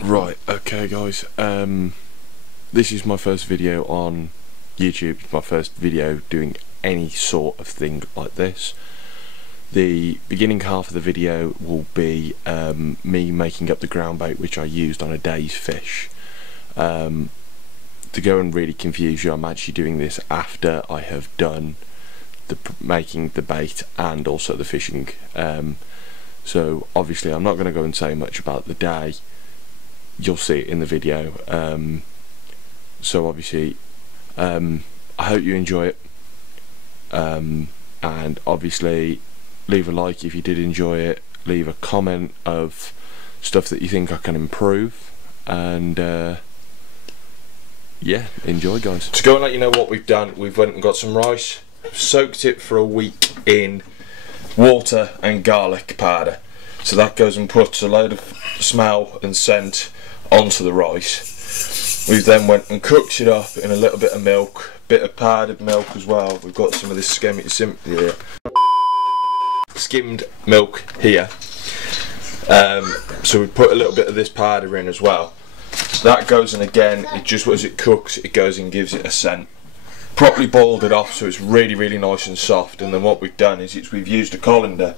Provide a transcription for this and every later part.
Right, okay guys, this is my first video on YouTube, my first video doing any sort of thing like this. The beginning half of the video will be me making up the ground bait which I used on a day's fish. To go and really confuse you, I'm actually doing this after I have done making the bait and also the fishing. So obviously I'm not going to go and say much about the day. You'll see it in the video. So obviously I hope you enjoy it, and obviously leave a like if you did enjoy it, leave a comment of stuff that you think I can improve, and yeah, enjoy guys. To go and let you know what we've done, we've went and got some rice, soaked it for a week in water and garlic powder, so that goes and puts a load of smell and scent onto the rice. We've then went and cooked it up in a little bit of milk, bit of powdered milk as well. We've got some of this skimmed milk here, so we put a little bit of this powder in as well. That goes in again, it just as it cooks it goes and gives it a scent. Properly boiled it off so it's really nice and soft, and then what we've done is we've used a colander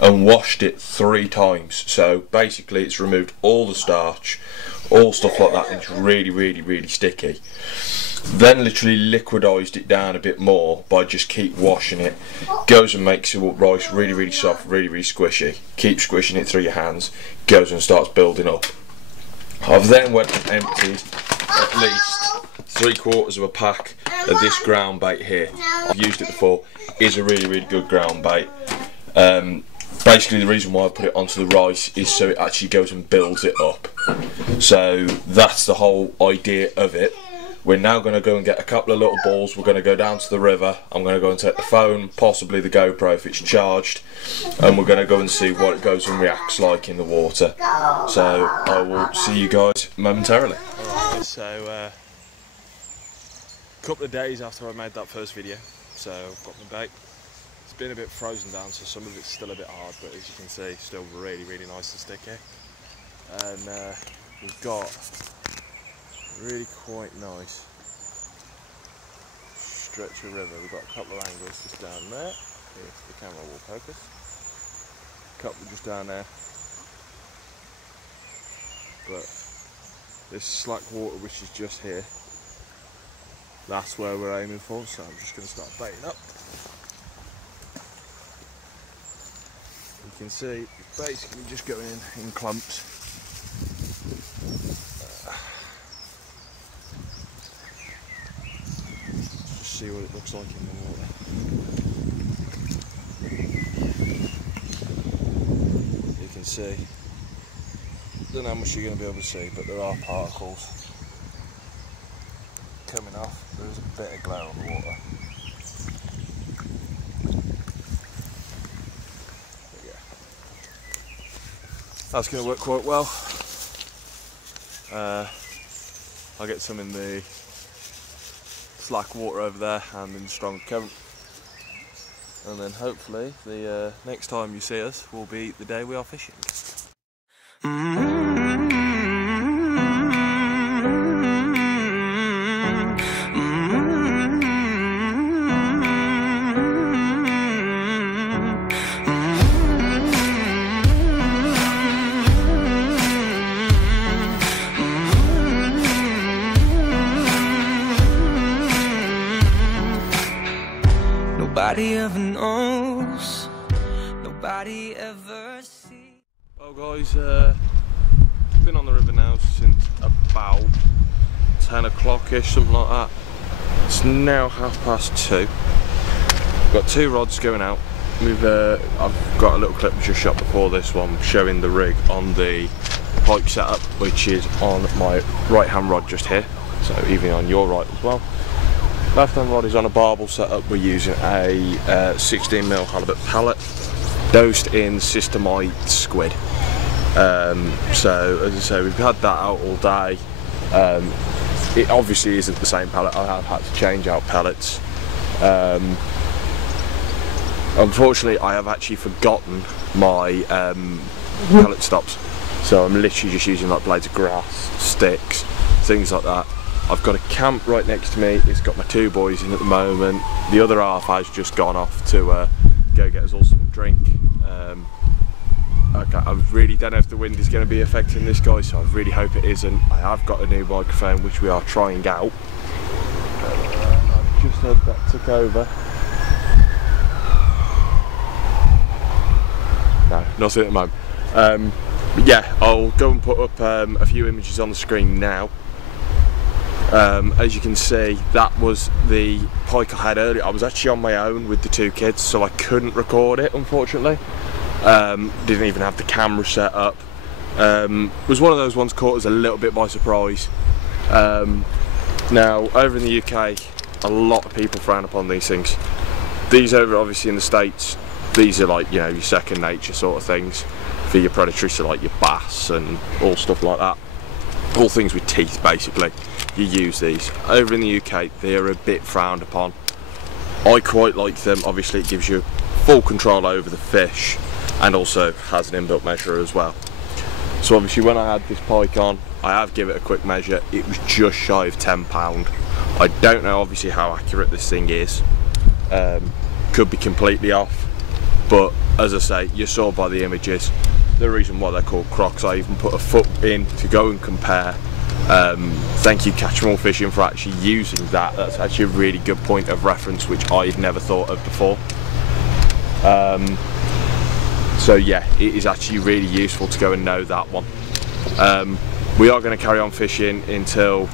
and washed it 3 times. So basically it's removed all the starch, all stuff like that, and it's really sticky. Then literally liquidized it down a bit more by just keep washing it. Goes and makes the rice really soft, really squishy. Keep squishing it through your hands, goes and starts building up. I've then went and emptied at least 3/4 of a pack of this ground bait here. I've used it before. It's a really good ground bait. Basically the reason why I put it onto the rice is so it actually goes and builds it up. So that's the whole idea of it. We're now going to go and get a couple of little balls. We're going to go down to the river. I'm going to go and take the phone, possibly the GoPro if it's charged, and we're going to go and see what it goes and reacts like in the water. So I will see you guys momentarily. Alright, so a couple of days after I made that first video, so I've got my bait. It's been a bit frozen down, so some of it's still a bit hard, but as you can see, still really nice and sticky. And we've got really quite nice stretch of river. We've got a couple of angles just down there. If the camera will focus. A couple just down there. But this slack water which is just here, that's where we're aiming for, so I'm just going to start baiting up. You can see it's basically just going in clumps. Just see what it looks like in the water. You can see, don't know how much you're going to be able to see, but there are particles coming off. There's a bit of glare on the water. But yeah, that's going to work quite well. I'll get some in the slack water over there and in the strong current, and then hopefully the next time you see us will be the day we are fishing. Nobody ever knows, nobody ever sees. Well guys, been on the river now since about 10 o'clock-ish, something like that. It's now 2:30. We've got 2 rods going out. I've got a little clip just shot before this one showing the rig on the Pike setup, which is on my right hand rod just here, so even on your right as well. Left hand rod is on a Barbel setup. We're using a 16mm halibut pellet dosed in systemite squid. So as I say, we've had that out all day. It obviously isn't the same pellet. I have had to change out pellets. Unfortunately I have actually forgotten my pellet stops, So I'm literally just using like blades of grass, sticks, things like that. I've got a camp right next to me. It's got my 2 boys in at the moment. The other half has just gone off to go get us all some drink. I really don't know if the wind is going to be affecting this guy, so I really hope it isn't. I have got a new microphone which we are trying out. I've just had that took over. No, nothing at the moment. Yeah, I'll go and put up a few images on the screen now. As you can see, that was the pike I had earlier. I was actually on my own with the 2 kids, so I couldn't record it, unfortunately. Didn't even have the camera set up. Was one of those ones caught us a little bit by surprise. Now, over in the UK, a lot of people frown upon these things. These over obviously in the States, these are like, you know, your second nature sort of things for your predatory, so like your bass and all stuff like that. All things with teeth, basically. You use these. Over in the UK, they're a bit frowned upon. I quite like them. Obviously, it gives you full control over the fish and also has an inbuilt measurer as well. So obviously when I had this pike on, I have given it a quick measure. It was just shy of 10 pound. I don't know obviously how accurate this thing is. Could be completely off, but as I say, you saw by the images the reason why they're called crocs. I even put a foot in to go and compare. Thank you Catch 'em All Fishing for actually using that. That's actually a really good point of reference which I'd never thought of before. So yeah, it is actually really useful to go and know that one. We are going to carry on fishing until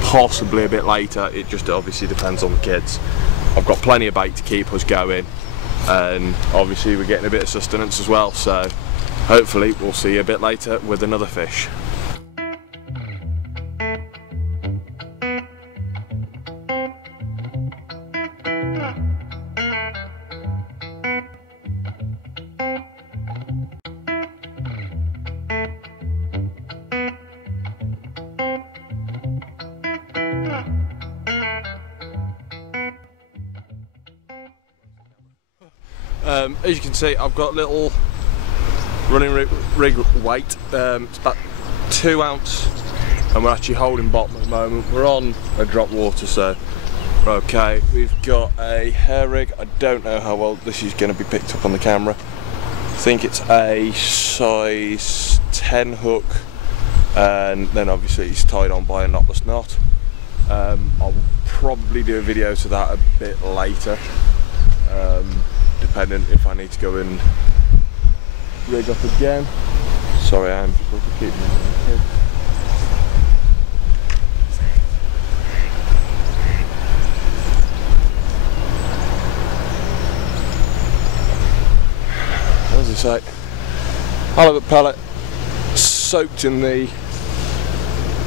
possibly a bit later. It just obviously depends on the kids. I've got plenty of bait to keep us going, and obviously we're getting a bit of sustenance as well, so hopefully we'll see you a bit later with another fish. As you can see, I've got a little running rig weight. It's about 2 ounce, and we're actually holding bottom at the moment. We're on a drop water, so we're okay. We've got a hair rig. I don't know how well this is going to be picked up on the camera. I think it's a size 10 hook, and then obviously it's tied on by a knotless knot. I'll probably do a video to that a bit later. Depending if I need to go and rig up again. Sorry, I'm just going to keep moving. As I say, halibut pellet soaked in the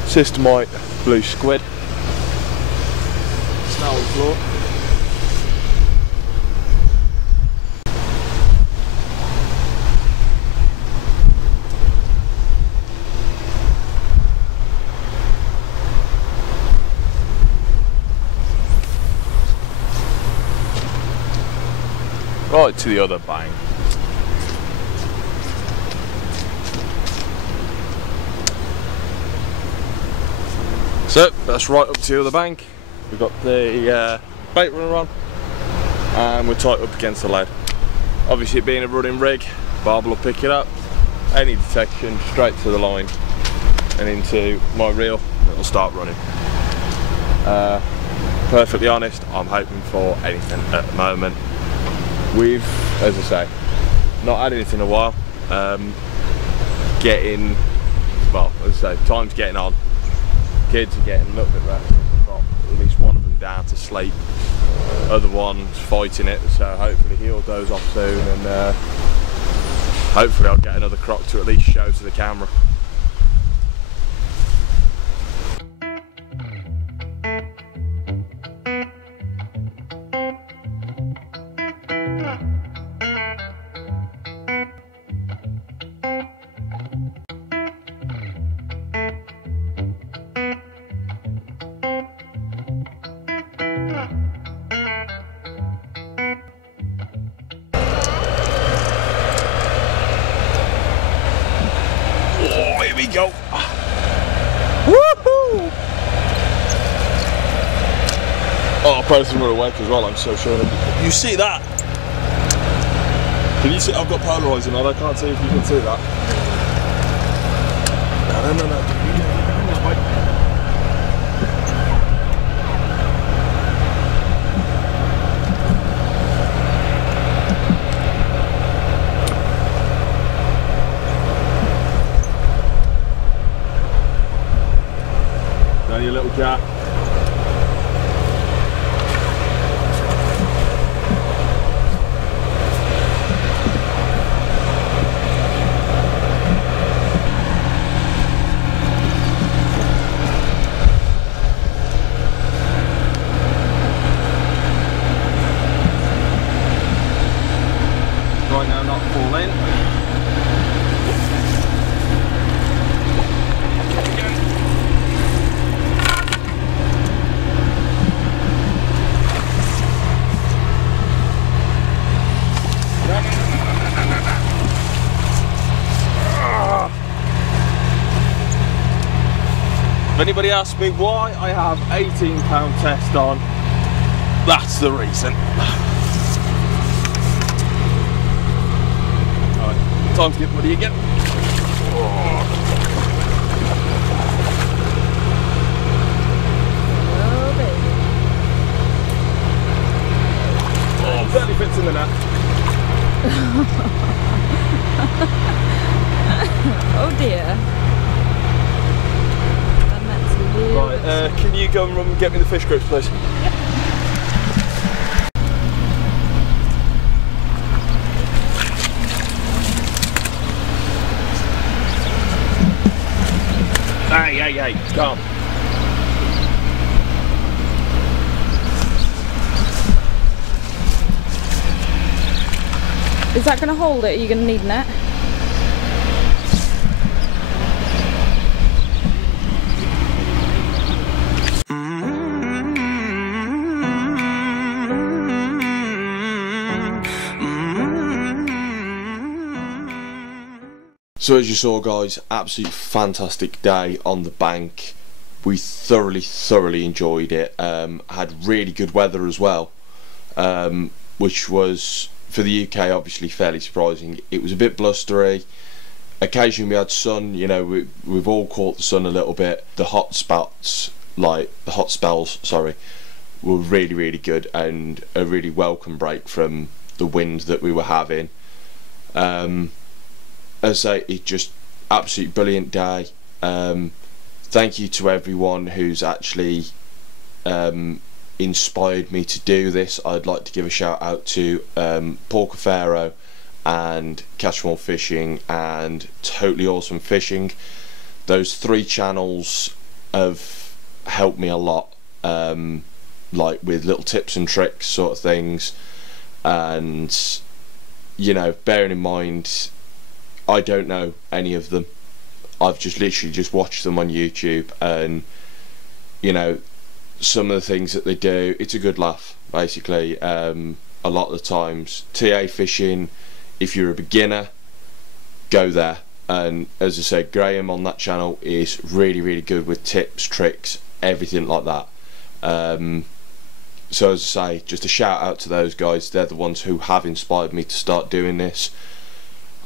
Systemite blue squid. It's now on the floor. Right to the other bank. So that's right up to the other bank. We've got the bait runner on, and we're tight up against the lead. Obviously, it being a running rig, Barbel will pick it up. Any detection, straight to the line and into my reel. It'll start running. Perfectly honest, I'm hoping for anything at the moment. We've, as I say, not had anything in a while. Getting, well, as I say, time's getting on. Kids are getting a little bit restless. I've got at least one of them down to sleep. Other one's fighting it, so hopefully he'll doze off soon, and hopefully I'll get another croc to at least show to the camera. Oh, both of them are awake as well, I'm so sure. You see that? Can you see? I've got polarising on, I can't see if you can see that. No. Down your little gap. Right now, not fall in. If anybody asks me why I have £18 test on, that's the reason. Alright, time to get muddy again. Oh, baby. Oh, barely fits in the net. Oh dear. Right, can you go and get me the fish grips, please? Hey, calm. Is that going to hold it? Are you going to need a net? So as you saw, guys, absolutely fantastic day on the bank. We thoroughly enjoyed it. Had really good weather as well, which was, for the UK, obviously fairly surprising. It was a bit blustery. Occasionally we had sun, you know, we've all caught the sun a little bit. The hot spells, sorry, were really good, and a really welcome break from the wind that we were having. As I say, it's just absolutely brilliant day. Thank you to everyone who's actually inspired me to do this. I'd like to give a shout out to Porcafaro and Catch More Fishing and Totally Awesome Fishing. Those 3 channels have helped me a lot, like with little tips and tricks sort of things. And you know, bearing in mind, I don't know any of them. I've just literally just watched them on YouTube, and you know, some of the things that they do, it's a good laugh basically. A lot of the times, TA fishing, if you're a beginner, go there. And as I said, Graham on that channel is really good with tips, tricks, everything like that. So as I say, just a shout out to those guys. They're the ones who have inspired me to start doing this.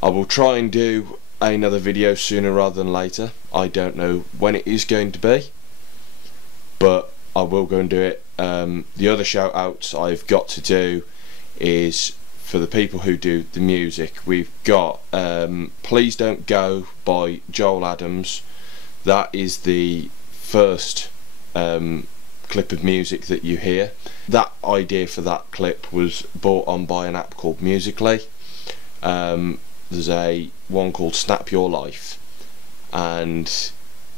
I will try and do another video sooner rather than later. I don't know when it is going to be, but I will go and do it. The other shout outs I've got to do is for the people who do the music. We've got Please Don't Go by Joel Adams. That is the first clip of music that you hear. That idea for that clip was brought on by an app called Musical.ly. There's a one called Snap Your Life, and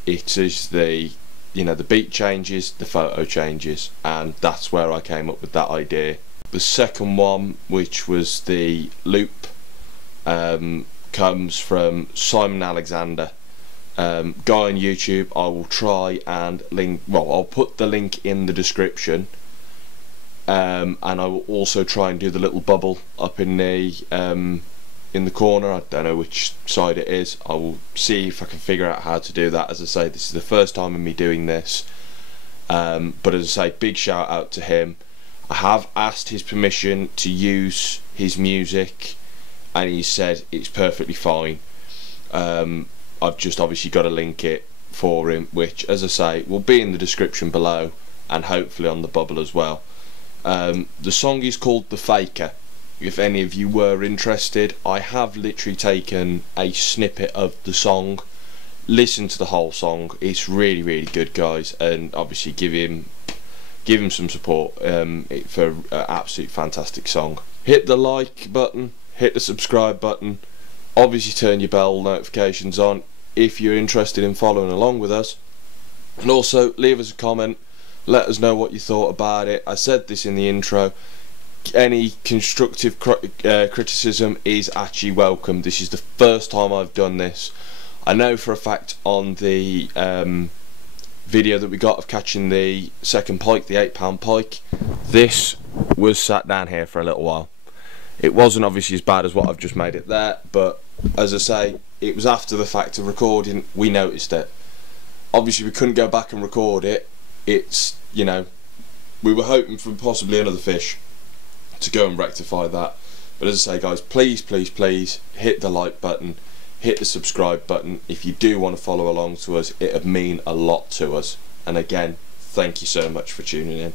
it is the, you know, the beat changes, the photo changes, and that's where I came up with that idea. The second one, which was the loop, comes from Simon Alexander, guy on YouTube. I will try and link, well, I'll put the link in the description, and I will also try and do the little bubble up in the corner. I don't know which side it is. I will see if I can figure out how to do that. As I say, this is the first time of me doing this, But as I say, big shout out to him. I have asked his permission to use his music, and he said it's perfectly fine. I've just obviously got to link it for him, which, as I say, will be in the description below and hopefully on the bubble as well. The song is called The Faker. If any of you were interested, I have literally taken a snippet of the song. Listen to the whole song. It's really, really good, guys, and obviously give him some support for an absolute fantastic song. Hit the like button, hit the subscribe button, obviously turn your bell notifications on if you're interested in following along with us, and also leave us a comment, let us know what you thought about it. I said this in the intro, any constructive criticism is actually welcome. This is the first time I've done this. I know for a fact on the video that we got of catching the second pike, the 8-pound pike, this was sat down here for a little while. It wasn't obviously as bad as what I've just made it there, but as I say, it was after the fact of recording we noticed it. Obviously we couldn't go back and record it. It's, you know, we were hoping for possibly another fish to go and rectify that. But as I say, guys, please, please, please hit the like button, hit the subscribe button. If you do want to follow along to us, it would mean a lot to us. And again, thank you so much for tuning in.